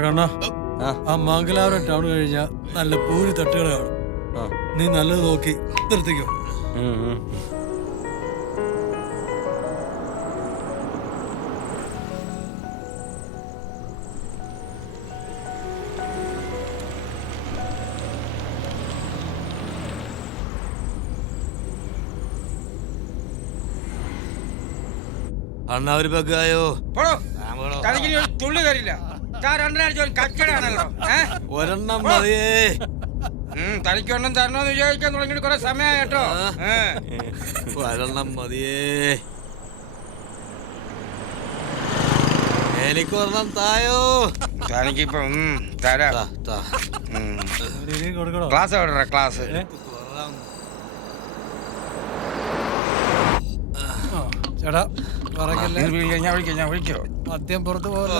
കണ്ണാ ആ മംഗലാപുരം ടൗൺ കഴിഞ്ഞാൽ നല്ല പൂരി തട്ടുകൾ കാണും. നീ നല്ലത് നോക്കി നിർത്തിക്കോ. അണ്ണാ ഒരു ബഗ്ഗായോ? തുള്ളി കയറില്ല. ഒരെണ്ണം മതിയേ. തനിക്കൊന്നും തരണോന്ന് വിചാരിക്കാൻ തുടങ്ങിയിട്ട് കുറെ സമയമായി കേട്ടോ. ഒരെണ്ണം മതിയേ. എനിക്കൊരെണ്ണം തായോ. തനിക്കിപ്പം തരാം. ക്ലാസ് എവിടെ? ക്ലാസ് ചേട്ടാ ഞാൻ വിളിക്കാം. മദ്യം പുറത്തു പോകാൻ